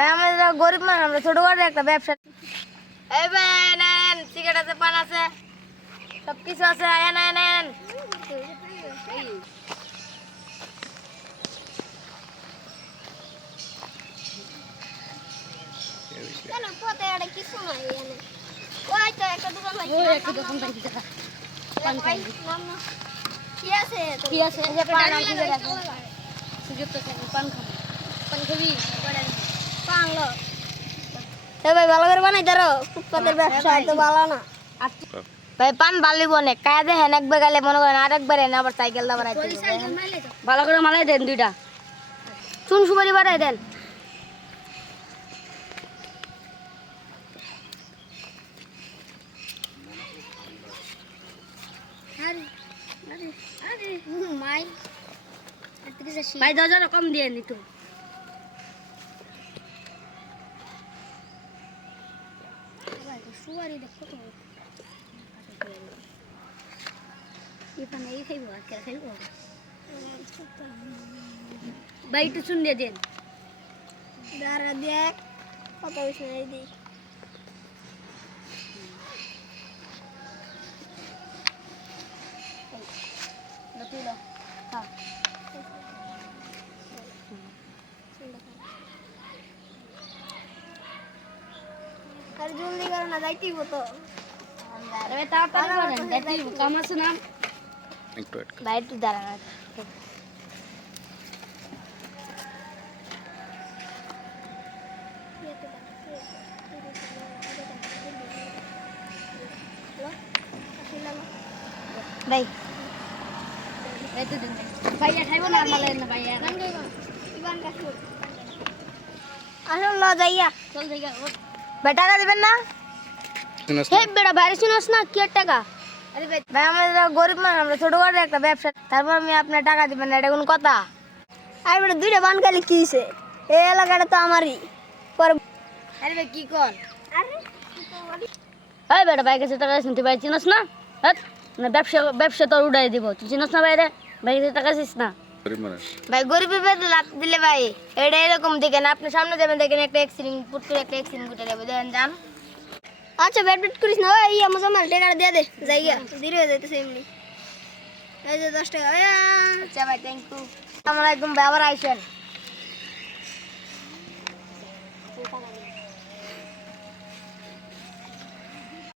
ভাই আমরা গরিব মানুষ, আমরা ছোটখাটো একটা ব্যবসা। এই ভাই নেন, সিগারেট আছে, পান আছে, সব কিছু আছে, আয়া নেন নেন। কেন পথে আর কিছু নাই এনে ওই তো একটা দোকান ভাই ওই একটা দোকান থেকে দেখা পান খাই কি আছে তো কি আছে এই যে পান আর সিগারেট আছে। সুযোগ তো খাবি পান খাবি পান খাবি পাংলো এ ভাই ভালো করে বানাই দাও ফুটপাতের ব্যবসা তো ভালো না ভাই পান বালিব অনেক কায়া দেখেন, একবার গেলে মনে করেন আরেকবার এনে আবার সাইকেল দা বাড়াইতে ভালো করে মালাই দেন দুইটা চুন সুপারি বাড়াই দেন। আরে আরে আরে মাই এত কিছু ভাই 10,000 কম দিয়ে নি তো সুয়ারি দেখো তো এই পান এই খাইবো আর কে খাইবো ভাই একটু চুন দিয়ে দেন দাঁড়া দেখ কত হয়েছে এই দিই লতুলো হ্যাঁ আর জলদি করো না যাইতেই হতো আরে তাড়াতাড়ি করেন দেখি কাম আছে না ভাই একটু দাঁড়ান। ভাই এই তো দিন ভাইয়া খাইবো না মালাই না ভাইয়া আসল যাইয়া চল যাইগা ভাই টাকা দিবেন না? হে বেটা বাইরে শুনস না কি এর টাকা আরে ভাই ভাই আমরা গরিব মানুষ, আমরা ছোটখাটো একটা ব্যবসা, তারপর আমি আপনার টাকা দিবেন না, এটা কোন কথা? আর বেটা দুইটা বান খালি কি হইছে এই এলাকাটা তো আমারই পরে আরে ভাই কি কর? আরে এই বেটা ভাই কাছে টাকা দিছিস তুই ভাই চিনস না হ্যাঁ না ব্যবসা তোর উড়াই দিব তুই চিনস না বাইরে ভাই কাছে টাকা দিস না ভাই গরিবের পেটে লাত দিলে ভাই এটা এরকম দেখেন, আপনি সামনে যাবেন দেখেন একটা অ্যাক্সিডেন্ট পুট করে একটা অ্যাক্সিডেন্ট ঘটে যাবে, দেখেন যান। আচ্ছা ব্যাট ব্যাট করিস না ওই আমার জামাল টাকাটা দিয়ে দে যাইয়া দেরি হয়ে যাইতেছে এমনি এই যে 10 টাকা আচ্ছা ভাই থ্যাংক ইউ। আমার একদম ভাই আবার আইসেন।